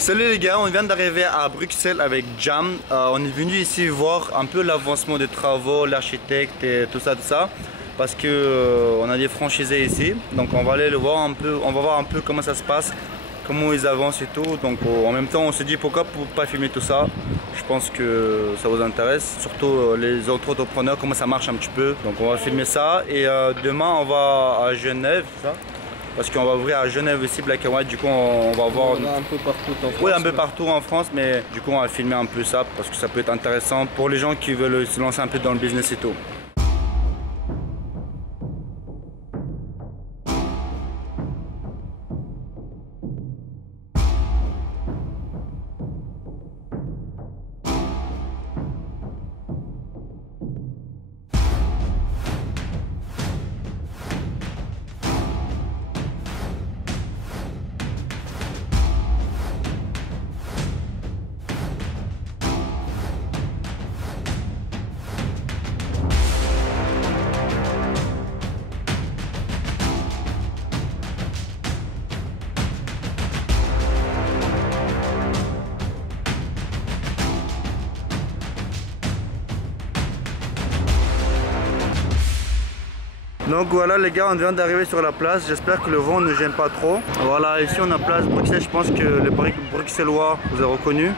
Salut les gars, on vient d'arriver à Bruxelles avec Jam. On est venu ici voir un peu l'avancement des travaux, l'architecte et tout ça, parce que on a des franchisés ici. Donc on va aller le voir un peu, on va voir un peu comment ça se passe, comment ils avancent et tout. Donc en même temps on se dit pourquoi pas filmer tout ça. Je pense que ça vous intéresse, surtout les autres entrepreneurs, comment ça marche un petit peu. Donc on va filmer ça et demain on va à Genève, ça. Parce qu'on va ouvrir à Genève aussi Black and White, du coup on va voir un peu partout en France. Oui, un peu partout en France, mais du coup on va filmer un peu ça parce que ça peut être intéressant pour les gens qui veulent se lancer un peu dans le business et tout. Donc voilà les gars, on vient d'arriver sur la place, j'espère que le vent ne gêne pas trop. Voilà, ici on a place Bruxelles, je pense que le bruxellois vous avez reconnu.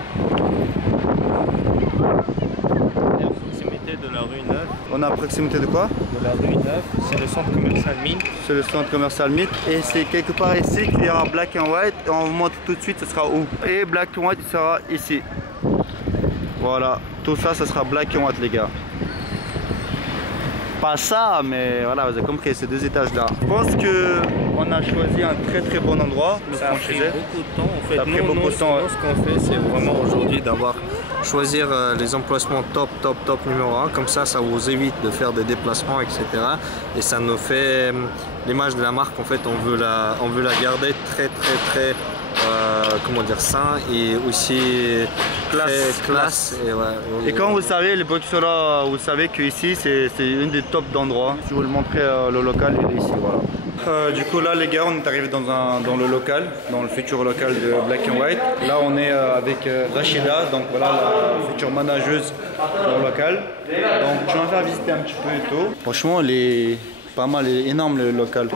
On est à proximité de la rue 9. On est à proximité de quoi? De la rue 9, c'est le centre commercial Mint. C'est le centre commercial Mint et c'est quelque part ici qu'il y aura Black and White et on vous montre tout de suite ce sera où. Et Black and White il sera ici. Voilà, tout ça, ça sera Black and White les gars. Pas ça, mais voilà, vous avez compris, ces deux étages là. Je pense qu'on a choisi un très bon endroit. Ça a pris beaucoup de temps en fait. Ça a pris beaucoup de temps. Ce qu'on fait, c'est vraiment aujourd'hui d'avoir choisir les emplacements top numéro 1. Comme ça vous évite de faire des déplacements, etc. Et ça nous fait l'image de la marque. En fait, on veut la garder très comment dire, sain et aussi classe. Et quand vous savez, les bruxellois, vous savez qu'ici c'est une des top d'endroits. Je vais vous le montrer, le local, il est ici, voilà. Du coup là les gars, on est arrivé dans le local, dans le futur local de Black and White. Là on est avec Rachida, donc voilà la future manageuse dans le local. Donc je vais en faire visiter un petit peu et tout. Franchement il est pas mal, il est énorme le local.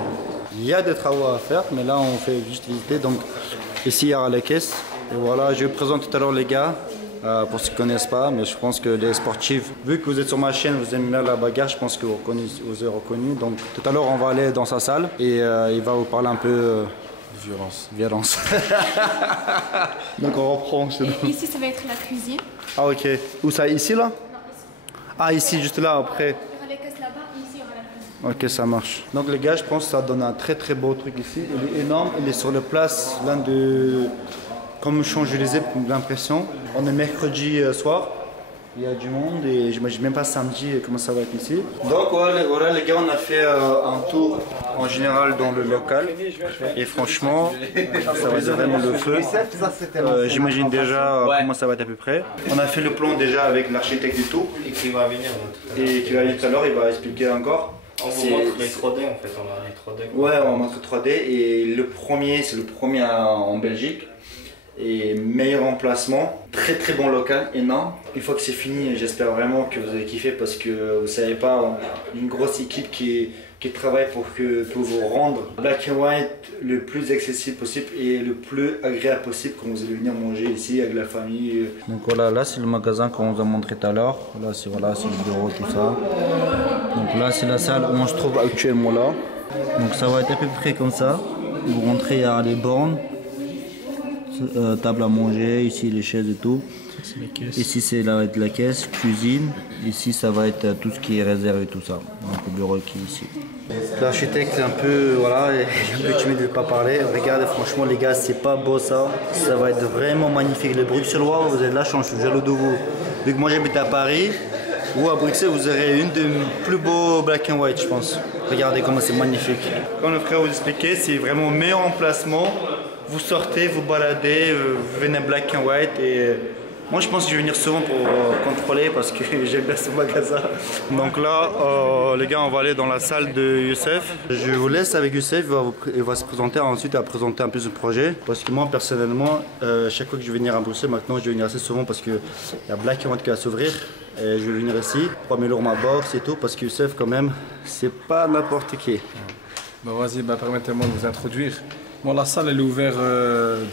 Il y a des travaux à faire, mais là on fait juste visiter. Donc ici il y aura la caisse. Et voilà, je vous présente tout à l'heure les gars. Pour ceux qui ne connaissent pas, mais je pense que les sportifs, vu que vous êtes sur ma chaîne, vous aimez bien la bagarre, je pense que vous avez reconnu. Donc tout à l'heure on va aller dans sa salle et il va vous parler un peu violence. Donc on reprend. Ici ça va être la cuisine. Ah ok. Où ça? Ici là? Non, ici. Ah ici, juste là après. Il y aura les caisses là-bas et ici il y aura la cuisine. Ok, ça marche. Donc les gars, je pense que ça donne un très beau truc ici. Il est énorme, il est sur la place, l'un de... Comme Champs-Élysées, l'impression. On est mercredi soir, il y a du monde et j'imagine même pas samedi comment ça va être ici. Donc voilà les gars, on a fait un tour en général dans le local et franchement ça va être vraiment le feu. J'imagine déjà comment ça va être à peu près. On a fait le plan déjà avec l'architecte et tout. Et qui va venir. Et qui va venir tout à l'heure, il va expliquer encore. On vous montre les 3D en fait, on a les 3D. Ouais, on montre 3D et le premier, c'est le premier en Belgique. Et meilleur emplacement, très bon local, énorme. Une fois que c'est fini, j'espère vraiment que vous avez kiffé parce que vous savez pas, une grosse équipe qui travaille pour vous rendre Black and White le plus accessible possible et le plus agréable possible quand vous allez venir manger ici avec la famille. Donc voilà, là c'est le magasin qu'on vous a montré tout à l'heure. Là c'est le bureau, tout ça. Donc là c'est la salle où on se trouve actuellement là. Donc ça va être à peu près comme ça. Vous rentrez à les bornes. Table à manger, ici les chaises et tout. Ici c'est la caisse, cuisine. Ici ça va être tout ce qui est réservé et tout ça. Donc le bureau qui est ici. L'architecte est un peu, voilà, il est un peu timide de ne pas parler. Regardez franchement les gars, c'est pas beau ça. Ça va être vraiment magnifique. Les Bruxellois, vous avez de la chance, je suis jaloux de vous. Vu que moi j'habite à Paris, ou à Bruxelles, vous aurez une des plus beaux Black and White je pense. Regardez comment c'est magnifique. Comme le frère vous expliquait, c'est vraiment meilleur emplacement. Vous sortez, vous baladez, vous venez Black and White et Moi je pense que je vais venir souvent pour contrôler parce que j'aime bien ce magasin. Donc là les gars, on va aller dans la salle de Youssef. Je vous laisse avec Youssef, il va se présenter, ensuite il va présenter un peu ce projet. Parce que moi personnellement, chaque fois que je vais venir à Bruxelles, maintenant je vais venir assez souvent parce qu'il y a Black & White qui va s'ouvrir. Et je vais venir ici, 3000 € ma bourse et tout, parce que Youssef quand même, c'est pas n'importe qui. Bah vas-y, permettez-moi de vous introduire. Bon, la salle elle est ouverte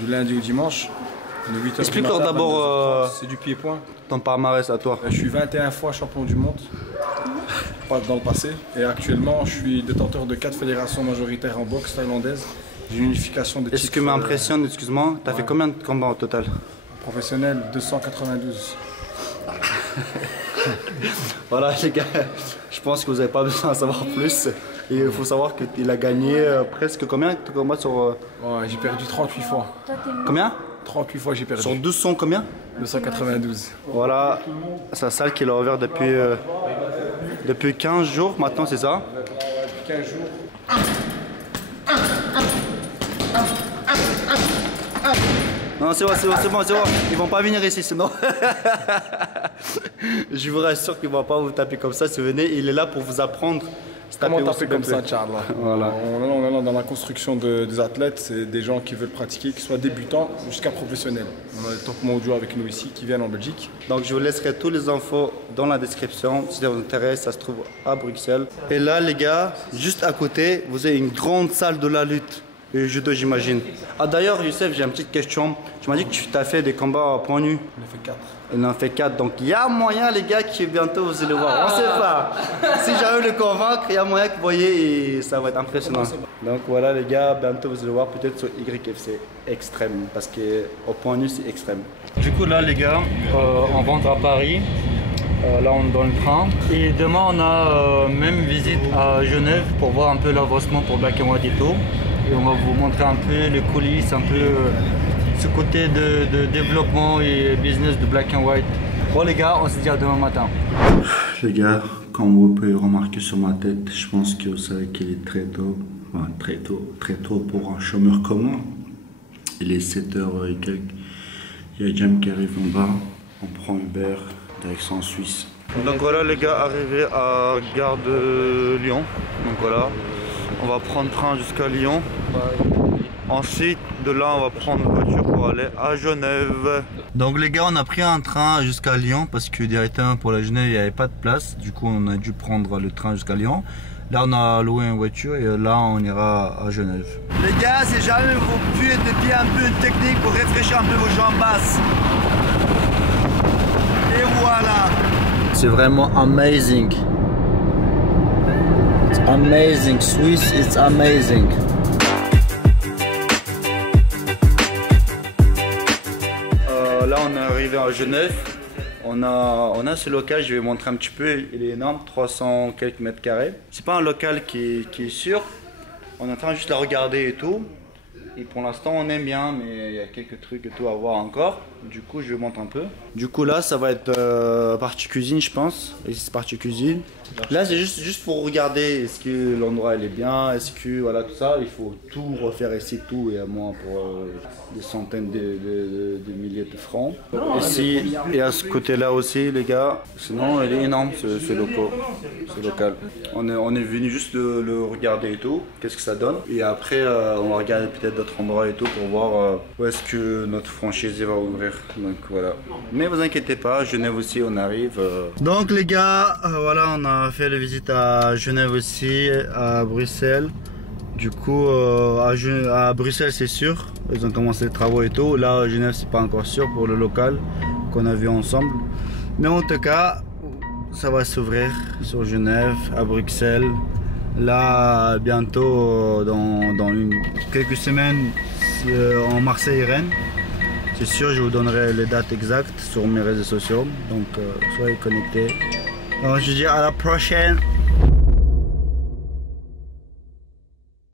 du lundi au dimanche. Explique-leur d'abord c'est du pied-point. Ton palmarès à toi. Je suis 21 fois champion du monde, pas dans le passé. Et actuellement, je suis détenteur de 4 fédérations majoritaires en boxe thaïlandaise. J'ai une unification de titres. Ce qui m'impressionne, excuse-moi, t'as fait combien de combats au total? Professionnel, 292. Voilà les gars, je pense que vous n'avez pas besoin d'en savoir plus. Et il faut savoir qu'il a gagné presque combien de combats sur... Ouais, j'ai perdu 38 fois. Combien? 38 fois j'ai perdu. Sur 200 combien? 292. Voilà, sa salle qu'il a ouverte depuis 15 jours maintenant, c'est ça? Depuis 15 jours. Non, c'est bon, ils vont pas venir ici sinon. Je vous rassure qu'ils vont pas vous taper comme ça si vous venez, il est là pour vous apprendre. Comment taper comme ça, Charles? Voilà. On est là dans la construction des athlètes, c'est des gens qui veulent pratiquer, qui soient débutants jusqu'à professionnels. On a des top mondiaux avec nous ici qui viennent en Belgique. Donc je vous laisserai tous les infos dans la description. Si ça vous intéresse, ça se trouve à Bruxelles. Et là les gars, juste à côté, vous avez une grande salle de la lutte. Et judo, j'imagine. Ah d'ailleurs, Youssef, j'ai une petite question. Tu m'as dit que tu as fait des combats à poing nu. On a fait 4. Il en fait 4. Donc il y a moyen, les gars, que bientôt vous allez voir. On sait pas. Si j'arrive à le convaincre, il y a moyen que vous voyez et ça va être impressionnant. Donc voilà, les gars, bientôt vous allez voir peut-être sur YFC extrême. Parce qu'au point nu, c'est extrême. Du coup, là, les gars, on rentre à Paris. Là, on est dans le train. Et demain, on a même visite à Genève pour voir un peu l'avancement pour Black & White et tout. Et on va vous montrer un peu les coulisses, un peu ce côté de développement et business de Black & White. Bon les gars, on se dit à demain matin. Les gars, comme vous pouvez remarquer sur ma tête, je pense que vous savez qu'il est très tôt. Enfin, très tôt pour un chômeur comme moi. Il est 7h et quelques. Il y a Jam qui arrive en bas. On prend Uber, direction Suisse. Donc voilà les gars, arrivés à Gare de Lyon. Donc voilà. On va prendre le train jusqu'à Lyon. Ensuite, de là, on va prendre une voiture pour aller à Genève. Donc les gars, on a pris un train jusqu'à Lyon parce que directement pour la Genève, il n'y avait pas de place. Du coup, on a dû prendre le train jusqu'à Lyon. Là, on a loué une voiture et là, on ira à Genève. Les gars, si jamais vous pouvez dépier un peu une technique pour réfléchir un peu vos jambes basses. Et voilà. C'est vraiment amazing. Amazing, Swiss, it's amazing. Là on est arrivé à Genève. On a ce local, je vais vous montrer un petit peu, il est énorme, 300 quelques mètres carrés. C'est pas un local qui est sûr. On est en train juste de la regarder et tout. Et pour l'instant on aime bien, mais il y a quelques trucs et tout à voir encore. Du coup je vous montre un peu. Du coup là ça va être partie cuisine je pense. Ici c'est partie cuisine. Là c'est juste pour regarder est-ce que l'endroit il est bien, est-ce que voilà tout ça. Il faut tout refaire ici, tout et à moins pour des centaines de milliers de francs. Ici et à ce côté là aussi les gars. Sinon il est énorme ce local. On est venu juste le regarder et tout. Qu'est-ce que ça donne. Et après on va regarder peut-être d'autres endroits et tout pour voir où est-ce que notre franchise va ouvrir. Donc voilà. Mais vous inquiétez pas, Genève aussi on arrive. Donc les gars, voilà on a fait la visite à Genève aussi, à Bruxelles. Du coup à Bruxelles c'est sûr, ils ont commencé les travaux et tout. Là à Genève c'est pas encore sûr pour le local qu'on a vu ensemble. Mais en tout cas, ça va s'ouvrir sur Genève, à Bruxelles. Là bientôt dans quelques semaines en Marseille et Rennes. C'est sûr, je vous donnerai les dates exactes sur mes réseaux sociaux. Donc soyez connectés. Donc je dis à la prochaine.